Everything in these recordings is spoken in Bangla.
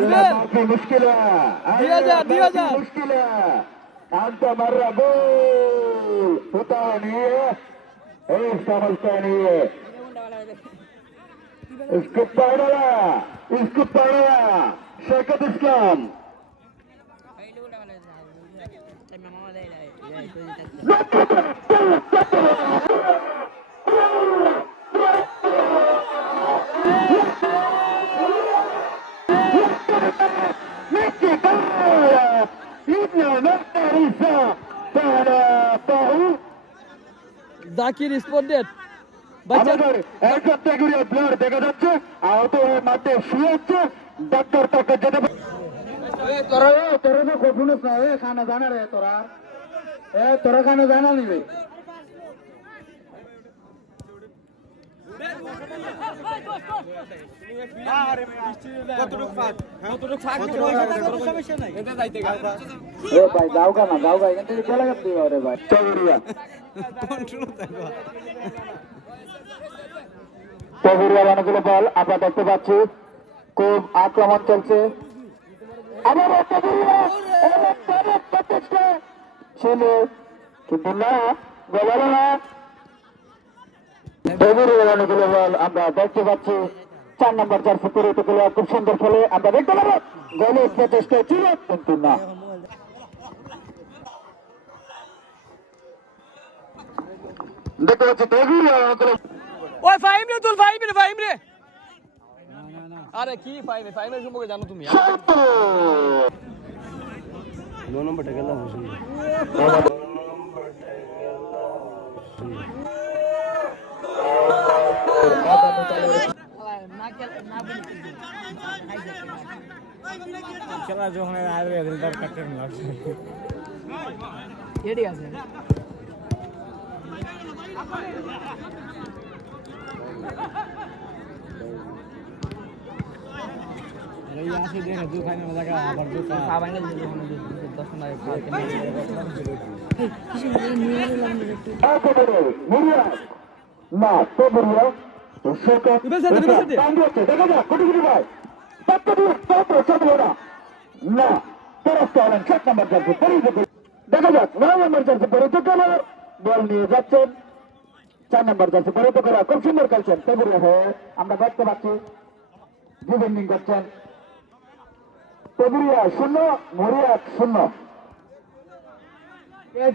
अल्लाह की मुश्किल है, दिया जा मुश्किल है। अंत मर्रा गोल होता नहीं है, समझता नहीं है। इसको पढ़ा शेखत इस्लाम জাকির স্পটেড আমাদের এক ক্যাটাগরির প্লেয়ার দেখা যাচ্ছে আহত হয়ে মাঠে শুয়ে আছে। ডাক্তার তাকে যেতে তোরা তো কখনোস না খানা জানা রে তোরা খানা জানা নিবে ভাই যাও গা এখান থেকে চলে গেছে রে ভাই তবুরিয়া অনেকগুলো বল আমরা দেখতে পাচ্ছি, খুব আক্রমণ চলছে। আবার ছিল কিন্তু না বলো না। তবুরিয়া অনেকগুলো বল আমরা দেখতে পাচ্ছি। 4 নম্বর জার্সি পরিহিত খেলোয়াড় খুব সুন্দর খেলে আমরা দেখতে পাবো। গোলের প্রচেষ্টা ছিল কিন্তু না। দেখতে পাচ্ছি তবুরিয়া অনেকগুলো ওই ফাহিম রে তুল ফাহিম রে আরে কি ফাহিমের সম্পর্কে জানো তুমি? 9 নম্বরটা গেল খেলা যখন এডি আছে দেখা যাক 9 নম্বর জার্সি পরিহিত খেলোয়াড় বল নিয়ে যাচ্ছেন। 4 নম্বর জার্সি পরিহিত খেলোয়াড় খুব সুন্দর খেলছেন। তবুরিয়া হয়ে আমরা দেখতে পাচ্ছি ডিফেন্ডিং করছেন। তবুরিয়া 0 মরিয়া 0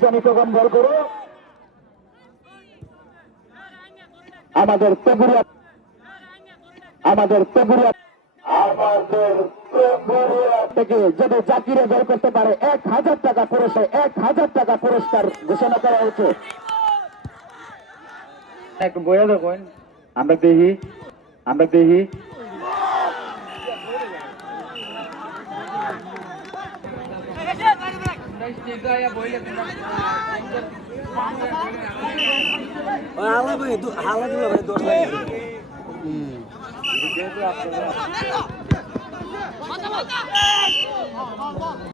জানি কখন বল করো আমাদের তবুরিয়া থেকে যদি জাকিরে বের করতে পারে 1000 টাকা পুরস্কার 1000 টাকা পুরস্কার ঘোষণা করা হচ্ছে। একটু বইয়া দেখুন আমরা দেখি